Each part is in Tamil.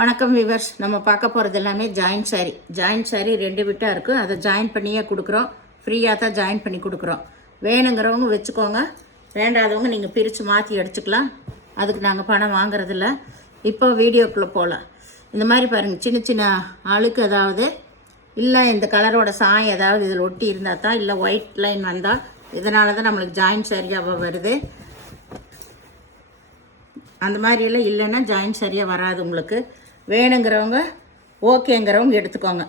வணக்கம் விவர்ஸ். நம்ம பார்க்க போகிறது எல்லாமே ஜாயின் சாரீ. ஜாயின் சாரீ 2 விட்டாக இருக்குது. அதை ஜாயின் பண்ணியே கொடுக்குறோம். ஃப்ரீயாக தான் ஜாயின் பண்ணி கொடுக்குறோம். வேணுங்கிறவங்க வச்சுக்கோங்க, வேண்டாதவங்க நீங்கள் பிரித்து மாற்றி அடிச்சுக்கலாம். அதுக்கு நாங்கள் பணம் வாங்குறதில்ல. இப்போ வீடியோக்குள்ளே போகலாம். இந்த மாதிரி பாருங்கள், சின்ன சின்ன அழுக்கு ஏதாவது இல்லை, இந்த கலரோட சாயம் ஏதாவது இதில் ஒட்டி இருந்தால் தான், இல்லை ஒயிட் லைன் வந்தால், இதனால தான் நம்மளுக்கு ஜாயின் சாரியாக வருது. அந்த மாதிரியெல்லாம் இல்லைன்னா ஜாயின் சரியாக வராது. உங்களுக்கு வேணுங்கிறவங்க ஓகேங்கிறவங்க எடுத்துக்கோங்க.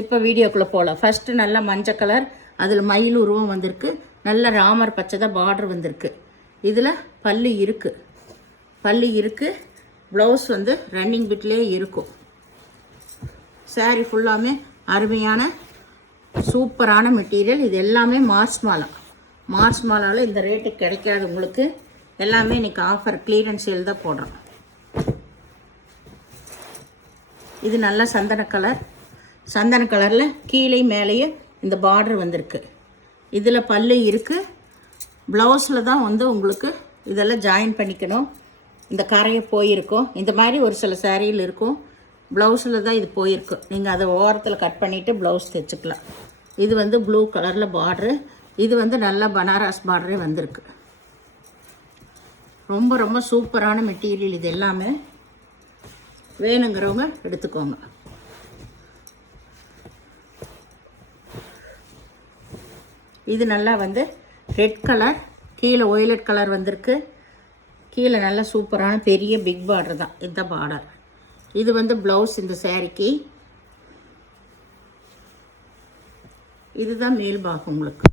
இப்போ வீடியோக்குள்ளே போகலாம். ஃபஸ்ட்டு நல்லா மஞ்சள் கலர், அதில் மயில் உருவம் வந்திருக்கு. நல்ல ராமர் பச்சை தான் பார்டர் வந்திருக்கு. இதில் பல்லு இருக்குது. ப்ளவுஸ் வந்து ரன்னிங் பிட்லேயே இருக்கும். சாரீ ஃபுல்லாமே அருமையான சூப்பரான மெட்டீரியல். இது எல்லாமே மார்ச் மாலாவில் இந்த ரேட்டுக்கு கிடைக்காது உங்களுக்கு. எல்லாமே இன்றைக்கி ஆஃபர் கிளியரன்ஸ் சேல் தான் போடுறோம். இது நல்ல சந்தன கலரில் கீழே மேலேயே இந்த பார்டர் வந்திருக்கு. இதில் பல்லு இருக்குது. ப்ளவுஸில் தான் வந்து உங்களுக்கு இதெல்லாம் ஜாயின் பண்ணிக்கணும். இந்த கரையை போயிருக்கும். இந்த மாதிரி ஒரு சில சாரியில் இருக்கும். ப்ளவுஸில் தான் இது போயிருக்கும். நீங்கள் அதை ஓரத்தில் கட் பண்ணிவிட்டு ப்ளவுஸ் தைச்சிக்கலாம். இது வந்து ப்ளூ கலரில் பார்ட்ரு. இது வந்து நல்லா பனாரஸ் பார்டரே வந்திருக்கு. ரொம்ப ரொம்ப சூப்பரான மெட்டீரியல். இது எல்லாமே வேணுங்கிறவங்க எடுத்துக்கோங்க. இது நல்லா வந்து ரெட் கலர், கீழே ஒய்லட் கலர் வந்திருக்கு. கீழே நல்லா சூப்பரான பெரிய பிக் பார்டர் தான் இந்த பார்டர். இது வந்து ப்ளவுஸ் இந்த சாரிக்கு. இதுதான் மேல் பாகம். உங்களுக்கு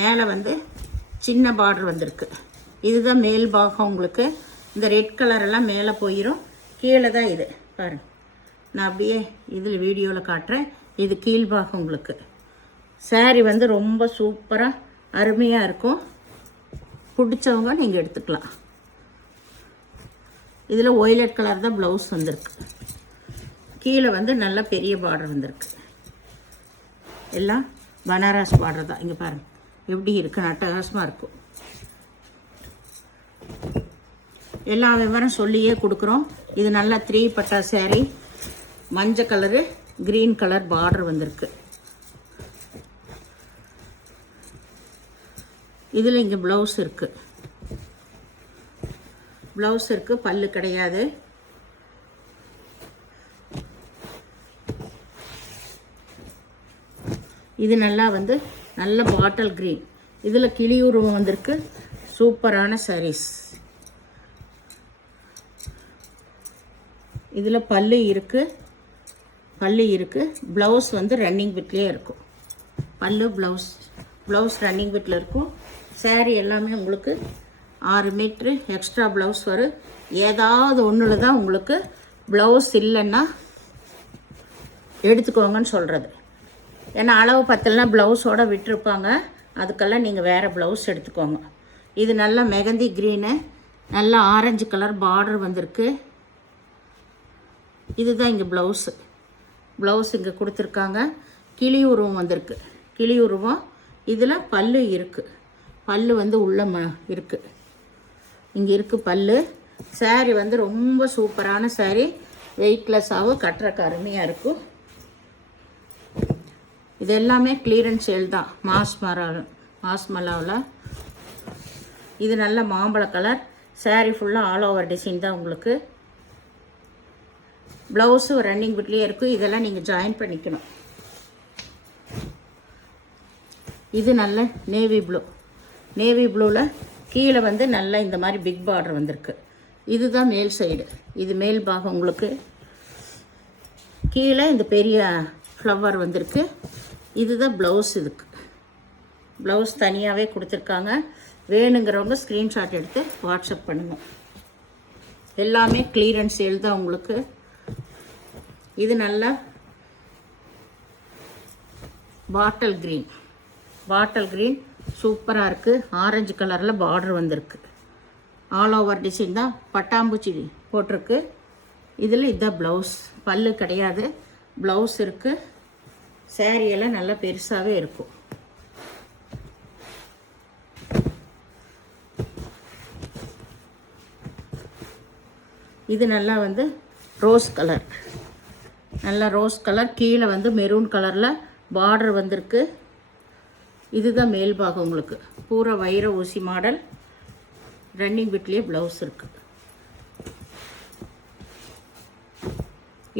மேலே வந்து சின்ன பார்டர் வந்திருக்கு. இதுதான் மேல் பாகம். உங்களுக்கு இந்த ரெட் கலரெல்லாம் மேலே போயிடும். கீழே தான் இது பாருங்கள். நான் அப்படியே இதில் வீடியோவில் காட்டுறேன். இது கீழ்பாகம். உங்களுக்கு சாரீ வந்து ரொம்ப சூப்பராக அருமையாக இருக்கும். பிடிச்சவங்க நீங்கள் எடுத்துக்கலாம். இதில் ஒய்லட் கலர் தான் ப்ளவுஸ் வந்திருக்கு. கீழே வந்து நல்ல பெரிய பார்டர் வந்திருக்கு. எல்லாம் பனாரஸ் பார்டர் தான். இங்கே பாருங்கள் எப்படி இருக்குது, அட்டகாசமாக இருக்கும். எல்லா விவரம் சொல்லியே கொடுக்குறோம். இது நல்லா 3 பட்டா சாரீ. மஞ்சள் கலரு, க்ரீன் கலர் பார்டர் வந்திருக்கு. இதில் இங்கே ப்ளவுஸ் இருக்குது. பல்லு கிடையாது. இது நல்லா வந்து நல்ல பாட்டில் க்ரீன். இதில் கிளி உருவம் வந்திருக்கு. சூப்பரான சாரீஸ். இதில் பல்லு இருக்குது. ப்ளவுஸ் வந்து ரன்னிங் பிட்லேயே இருக்கும். பல்லு ப்ளவுஸ் ரன்னிங் பிட்டில் இருக்கும். சாரீ எல்லாமே உங்களுக்கு 6 மீட்ரு எக்ஸ்ட்ரா ப்ளவுஸ் வரும். ஏதாவது ஒன்றில் தான் உங்களுக்கு ப்ளவுஸ் இல்லைன்னா எடுத்துக்கோங்கன்னு சொல்கிறது. ஏன்னா அளவு பத்தலைன்னா ப்ளவுஸோடு விட்டுருப்பாங்க. அதுக்கெல்லாம் நீங்கள் வேறு ப்ளவுஸ் எடுத்துக்கோங்க. இது நல்லா மெகந்தி க்ரீனு, நல்லா ஆரஞ்சு கலர் பார்டர் வந்திருக்கு. இதுதான் இங்கே ப்ளவுஸ் இங்கே கொடுத்துருக்காங்க. கிளி உருவம் வந்திருக்கு. கிளி உருவம். இதில் பல்லு இருக்குது. பல்லு வந்து உள்ள இருக்குது. இங்கே இருக்குது பல்லு. சாரீ வந்து ரொம்ப சூப்பரான சாரீ. வெயிட்லெஸ்ஸாகவும் கட்டுறக்கு அருமையாக இருக்கும். இது எல்லாமே கிளியரன்ஸ் சேல் தான். மாஸ் மலாவில். இது நல்ல மாம்பழ கலர். சாரீ ஃபுல்லாக ஆல் ஓவர் டிசைன் தான் உங்களுக்கு. ப்ளவுஸு ரன்னிங் பிட்லேயே இருக்கும். இதெல்லாம் நீங்கள் ஜாயின் பண்ணிக்கணும். இது நல்ல நேவி ப்ளூவில் கீழே வந்து நல்லா இந்த மாதிரி பிக் பார்டர் வந்திருக்கு. இதுதான் மேல் சைடு. இது மேல் பாகம். உங்களுக்கு கீழே இந்த பெரிய ஃப்ளவர் வந்திருக்கு. இதுதான் ப்ளவுஸ். இதுக்கு ப்ளவுஸ் தனியாகவே கொடுத்துருக்காங்க. வேணுங்கிறவங்க ஸ்க்ரீன்ஷாட் எடுத்து வாட்ஸ்அப் பண்ணுங்கள். எல்லாமே கிளியரன்ஸ் சேல் தான் உங்களுக்கு. இது நல்லா பாட்டில் க்ரீன் சூப்பராக இருக்குது. ஆரஞ்சு கலரில் பார்டர் வந்திருக்கு. ஆல் ஓவர் டிசைன் தான். பட்டாம்பூச்சி போட்டிருக்கு. இதில் இதுதான் ப்ளவுஸ். பல்லு கிடையாது. ப்ளவுஸ் இருக்குது. சாரியெல்லாம் நல்லா பெருசாகவே இருக்கும். இது நல்லா வந்து ரோஸ் கலர், நல்ல ரோஸ் கலர். கீழே வந்து மெரூன் கலரில் பார்டர் வந்திருக்கு. இதுதான் மேல் பாகம் உங்களுக்கு. பூரா வைர ஊசி மாடல். ரன்னிங் பிட்லேயே ப்ளவுஸ் இருக்குது.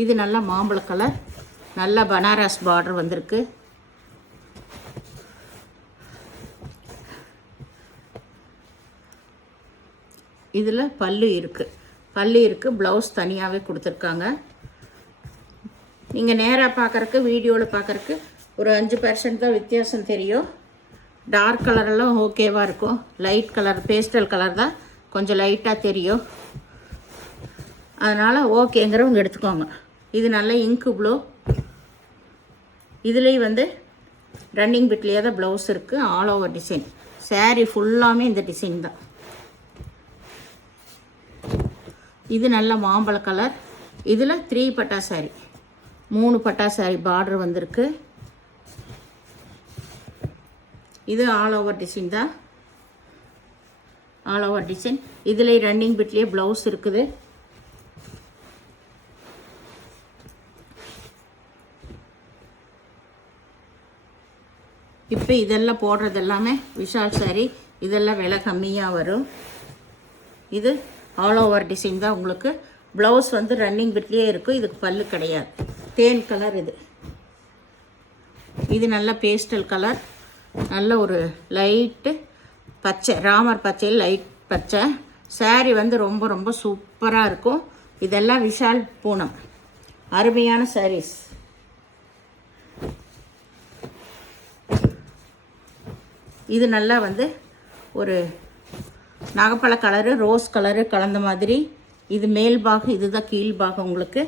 இது நல்லா மாம்பழ கலர், நல்ல பனாரஸ் பார்டர் வந்திருக்கு. இதில் பல்லு இருக்குது, ப்ளவுஸ் தனியாகவே கொடுத்துருக்காங்க. நீங்கள் நேராக பார்க்குறக்கு, வீடியோவில் பார்க்குறக்கு ஒரு 5% தான் வித்தியாசம் தெரியும். டார்க் கலரெல்லாம் ஓகேவாக இருக்கும். லைட் கலர், பேஸ்டல் கலர் தான் கொஞ்சம் லைட்டாக தெரியும். அதனால் ஓகேங்கிறவங்க எடுத்துக்கோங்க. இது நல்ல இங்கு ப்ளூ. இதுலேயும் வந்து ரன்னிங் பிட்லேயே தான் ப்ளவுஸ் இருக்குது. All over design. சாரீ ஃபுல்லாமே இந்த டிசைன் தான். இது நல்ல மாம்பழ கலர். இதில் 3 பட்டா சாரீ, 3 பட்டா சாரீ பார்டர் வந்திருக்கு. இது ஆல் ஓவர் டிசைன் தான். All over design. இதில் ரன்னிங் பிட்லேயே ப்ளவுஸ் இருக்குது. இப்போ இதெல்லாம் போடுறது எல்லாமே விஷால் சாரீ. இதெல்லாம் விலை கம்மியாக வரும். இது ஆல் ஓவர் டிசைன் தான் உங்களுக்கு. ப்ளவுஸ் வந்து ரன்னிங் பிட்லேயே இருக்கும். இதுக்கு பல்லு கிடையாது. தேன் கலர் இது. இது நல்ல பேஸ்டல் கலர், நல்ல ஒரு லைட்டு பச்சை, ராமர் பச்சையில் லைட் பச்சை. சாரீ வந்து ரொம்ப ரொம்ப சூப்பராக இருக்கும். இதெல்லாம் விஷால் பூனம். அருமையான சாரீஸ். இது நல்லா வந்து ஒரு நகைப்பழ கலரு, ரோஸ் கலரு கலந்த மாதிரி. இது மேல் பாகம், இதுதான் கீழ் பாகம் உங்களுக்கு.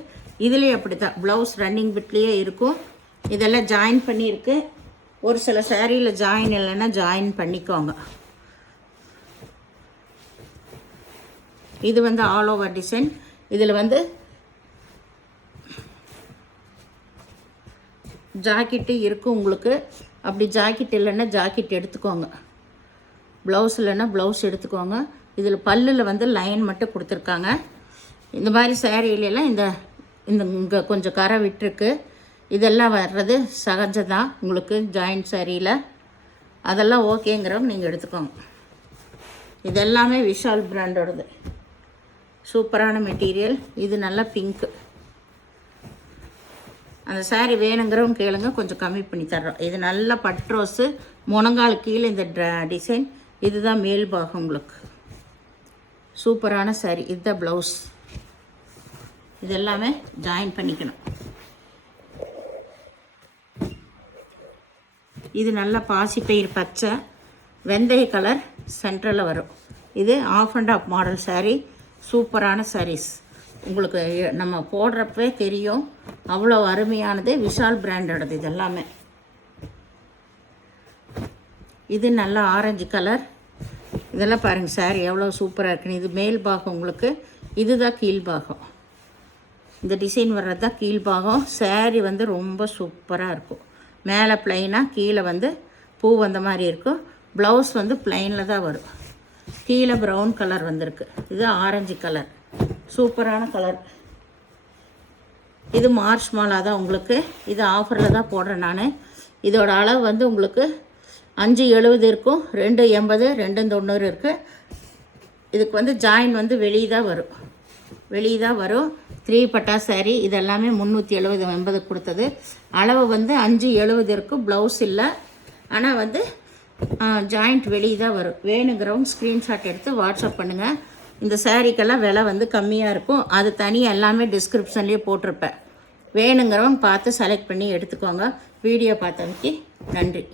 இதுலேயே அப்படி தான் ப்ளவுஸ் ரன்னிங் பிட்லேயே இருக்கும். இதெல்லாம் ஜாயின் பண்ணியிருக்கு. ஒரு சில சாரியில் ஜாயின் இல்லைன்னா ஜாயின் பண்ணிக்கோங்க. இது வந்து ஆல் ஓவர் டிசைன். இதில் வந்து ஜாக்கெட்டு இருக்கும் உங்களுக்கு. அப்படி ஜாக்கெட் இல்லைன்னா ஜாக்கெட் எடுத்துக்கோங்க. ப்ளவுஸ் இல்லைன்னா ப்ளவுஸ் எடுத்துக்கோங்க. இதில் பல்லில் வந்து லைன் மட்டும் கொடுத்துருக்காங்க. இந்த மாதிரி சாரீலாம் இந்த இங்கே கொஞ்சம் கரை விட்டுருக்கு. இதெல்லாம் வர்றது சகஜதான் உங்களுக்கு ஜாயிண்ட் சாரியில். அதெல்லாம் ஓகேங்கிறவங்க நீங்கள் எடுத்துக்கோங்க. இதெல்லாமே விஷால் பிராண்டோடது. சூப்பரான மெட்டீரியல். இது நல்லா பிங்க்கு. அந்த சாரீ வேணுங்கிறவங்க கேளுங்க, கொஞ்சம் கம்மி பண்ணி தர்றோம். இது நல்ல பட்ரோஸு, முனங்கால் கீழே இந்த டிசைன். இதுதான் மேல் பாகம் உங்களுக்கு. சூப்பரான சாரீ. இதுதான் ப்ளவுஸ். இதெல்லாமே ஜாயின் பண்ணிக்கணும். இது நல்ல பாசிப்பயிர் பச்சை, வெந்தய கலர் சென்ட்ரலில் வரும். இது half and half model sari. சூப்பரான சாரீஸ். உங்களுக்கு நம்ம போடுறப்பவே தெரியும் அவ்வளோ அருமையானது. விஷால் பிராண்டோடது இதெல்லாமே. இது நல்ல ஆரஞ்சு கலர். இதெல்லாம் பாருங்கள் சாரீ எவ்வளோ சூப்பராக இருக்குன்னு. இது மேல் பாகம் உங்களுக்கு. இதுதான் கீழ் பாகம். இந்த டிசைன் வர்றது தான் கீழ் பாகம். சாரீ வந்து ரொம்ப சூப்பராக இருக்கும். மேலே ப்ளைனாக, கீழே வந்து பூ வந்த மாதிரி இருக்கும். ப்ளவுஸ் வந்து ப்ளைனில் தான் வரும். கீழே ப்ரௌன் கலர் வந்திருக்கு. இது ஆரஞ்சு கலர். சூப்பரான கலர். இது மார்ச் மாலா தான் உங்களுக்கு. இது ஆஃபரில் தான் போடுறேன் நான். இதோட அளவு வந்து உங்களுக்கு 570 இருக்கும், 280, 290 இருக்குது. இதுக்கு வந்து ஜாயின் வந்து வெளியே தான் வரும். 3 பட்டா சாரீ. இதெல்லாமே 370 கொடுத்தது. அளவு வந்து 570 இருக்கும். ப்ளவுஸ் இல்லை, ஆனால் வந்து ஜாயிண்ட் வெளியே தான் வரும். வேணுங்கிறவங்க ஸ்க்ரீன்ஷாட் எடுத்து வாட்ஸ்அப் பண்ணுங்கள். இந்த சாரீக்கெல்லாம் விலை வந்து கம்மியாக இருக்கும். அது தனியாக எல்லாமே டிஸ்கிரிப்ஷன்லேயே போட்டிருப்பேன். வேணுங்கிறவங்க பார்த்து செலக்ட் பண்ணி எடுத்துக்கோங்க. வீடியோ பார்த்தமைக்கு நன்றி.